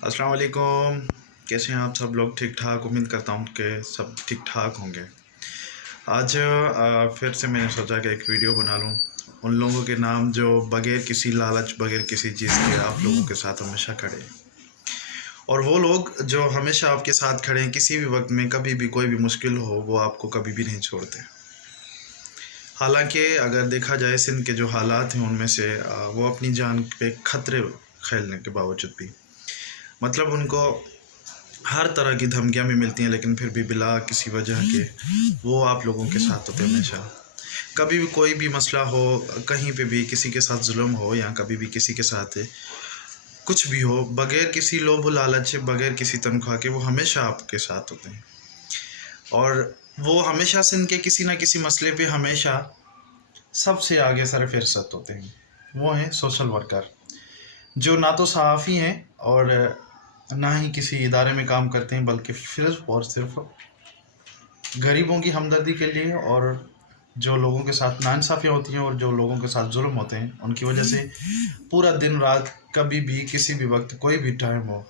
अस्सलाम वालेकुम। कैसे हैं आप सब लोग? ठीक ठाक, उम्मीद करता हूँ कि सब ठीक ठाक होंगे। आज फिर से मैंने सोचा कि एक वीडियो बना लूँ उन लोगों के नाम जो बग़ैर किसी लालच, बग़ैर किसी चीज़ के आप लोगों के साथ हमेशा खड़े हैं, और वो लोग जो हमेशा आपके साथ खड़े हैं, किसी भी वक्त में कभी भी कोई भी मुश्किल हो वो आपको कभी भी नहीं छोड़ते। हालांकि अगर देखा जाए सिंध के जो हालात हैं उनमें से वो अपनी जान पे खतरे खेलने के बावजूद भी, मतलब उनको हर तरह की धमकियाँ भी मिलती हैं, लेकिन फिर भी बिला किसी वजह के वो आप लोगों के साथ होते हैं हमेशा। कभी भी कोई भी मसला हो, कहीं पे भी किसी के साथ जुल्म हो, या कभी भी किसी के साथ कुछ भी हो, बग़ैर किसी लोभ लालच, बग़ैर किसी तनख्वाह के वो हमेशा आपके साथ होते हैं। और वो हमेशा सिंध के किसी न किसी मसले पे हमेशा सबसे आगे सरफ़हरिस्त होते हैं। वो हैं सोशल वर्कर, जो ना तो सहाफ़ी हैं और ना ही किसी इदारे में काम करते हैं, बल्कि सिर्फ़ और सिर्फ गरीबों की हमदर्दी के लिए, और जो लोगों के साथ नाइंसाफ़ियाँ होती हैं और जो लोगों के साथ जुल्म होते हैं उनकी वजह से पूरा दिन रात कभी भी किसी भी वक्त कोई भी टाइम हो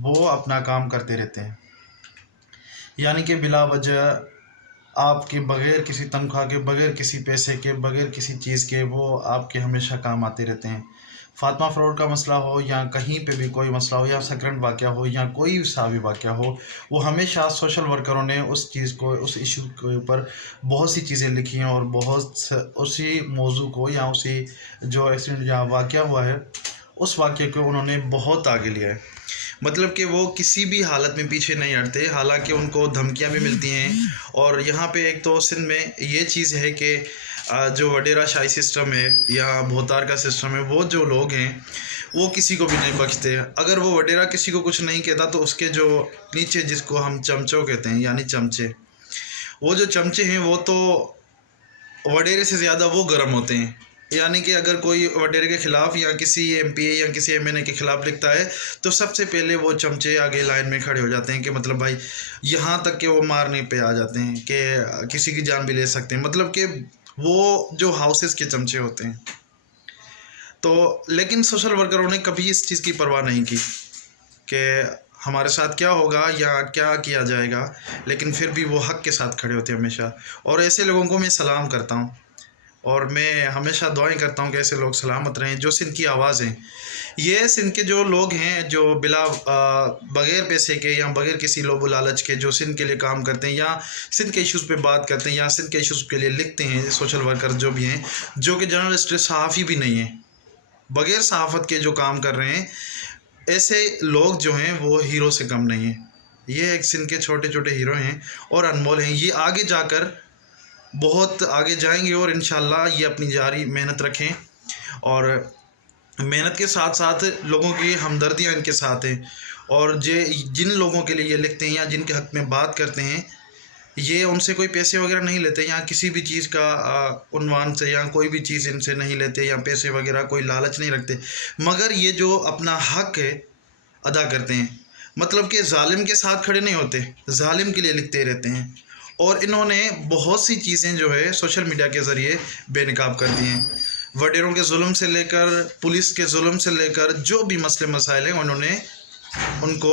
वो अपना काम करते रहते हैं। यानी कि बिला वजह आपके बग़ैर किसी तनख्वाह के, बग़ैर किसी पैसे के, बग़ैर किसी चीज़ के वो आपके हमेशा काम आते रहते हैं। फातिमा फ़रौड का मसला हो, या कहीं पे भी कोई मसला हो, या सेकंड वाक़या हो, या कोई सा भी वाक़या हो, वो हमेशा सोशल वर्करों ने उस चीज़ को, उस इशू के ऊपर बहुत सी चीज़ें लिखी हैं, और उसी मौजू को, या उसी जो एक्सीडेंट जहाँ वाक़या हुआ है उस वाक़ये को उन्होंने बहुत आगे लिया है। मतलब कि वो किसी भी हालत में पीछे नहीं हटते, हालांकि उनको धमकियां भी मिलती हैं। और यहाँ पे एक तो सिंध में ये चीज़ है कि जो वडेरा शाही सिस्टम है या भोतार का सिस्टम है, वो जो लोग हैं वो किसी को भी नहीं बख्शते। अगर वो वडेरा किसी को कुछ नहीं कहता तो उसके जो नीचे, जिसको हम चमचों कहते हैं यानी चमचे, वो जो चमचे हैं वो तो वडेरे से ज़्यादा वो गर्म होते हैं। यानी कि अगर कोई वडेरे के ख़िलाफ़ या किसी एमपीए या किसी एमएनए के ख़िलाफ़ लिखता है तो सबसे पहले वो चमचे आगे लाइन में खड़े हो जाते हैं कि मतलब भाई, यहाँ तक कि वो मारने पे आ जाते हैं कि किसी की जान भी ले सकते हैं। मतलब कि वो जो हाउसेस के चमचे होते हैं। तो लेकिन सोशल वर्करों ने कभी इस चीज़ की परवाह नहीं की कि हमारे साथ क्या होगा या क्या किया जाएगा, लेकिन फिर भी वो हक़ के साथ खड़े होते हैं हमेशा। और ऐसे लोगों को मैं सलाम करता हूँ, और मैं हमेशा दुआएं करता हूँ कि ऐसे लोग सलामत रहें जो सिंध की आवाज़ हैं। ये सिंध के जो लोग हैं जो बिला बग़ैर पैसे के या बग़ैर किसी लोभ लालच के जो सिंध के लिए काम करते हैं, या सिंध के इश्यूज़ पे बात करते हैं, या सिंध के इश्यूज़ के लिए लिखते हैं, सोशल वर्कर जो भी हैं, जो कि जर्नलिस्ट, सहाफ़ी भी नहीं हैं, बग़ैर सहाफ़त के जो काम कर रहे हैं, ऐसे लोग जो हैं वो हीरो से कम नहीं हैं। ये एक सिंध के छोटे छोटे हीरो हैं और अनमोल हैं। ये आगे जाकर बहुत आगे जाएंगे, और इंशाल्लाह ये अपनी जारी मेहनत रखें, और मेहनत के साथ साथ लोगों की हमदर्दियाँ इनके साथ हैं। और जिन लोगों के लिए ये लिखते हैं या जिनके हक़ में बात करते हैं, ये उनसे कोई पैसे वगैरह नहीं लेते, या किसी भी चीज़ का उन्वान से या कोई भी चीज़ इनसे नहीं लेते, या पैसे वगैरह कोई लालच नहीं रखते, मगर ये जो अपना हक़ है अदा करते हैं। मतलब कि जालिम के साथ खड़े नहीं होते, जालिम के लिए लिखते रहते हैं। और इन्होंने बहुत सी चीज़ें जो है सोशल मीडिया के ज़रिए बेनकाब कर दी हैं। वडेरों के जुल्म से लेकर, पुलिस के जुल्म से लेकर, जो भी मसले मसाइल हैं उन्होंने उनको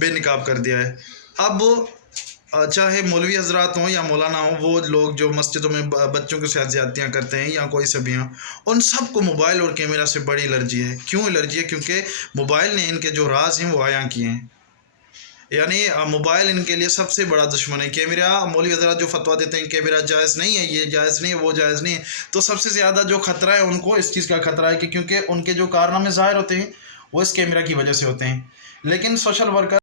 बेनकाब कर दिया है। अब चाहे मौलवी हजरात हों या मौलाना हों, वो लोग जो मस्जिदों में बच्चों के साथ ज़्यादतियाँ करते हैं या कोई सभी हों, उन सब को मोबाइल और कैमरा से बड़ी एलर्जी है। क्यों एलर्जी है? क्योंकि मोबाइल ने इनके जो राज हैं वो आया किए हैं। यानी मोबाइल इनके लिए सबसे बड़ा दुश्मन है। कैमरा, मौलवी हज़रात जो फतवा देते हैं कैमरा जायज़ नहीं है, ये जायज़ नहीं है, वो जायज़ नहीं है, तो सबसे ज़्यादा जो ख़तरा है उनको इस चीज़ का ख़तरा है कि क्योंकि उनके जो कारनामे ज़ाहिर होते हैं वो इस कैमरा की वजह से होते हैं। लेकिन सोशल वर्कर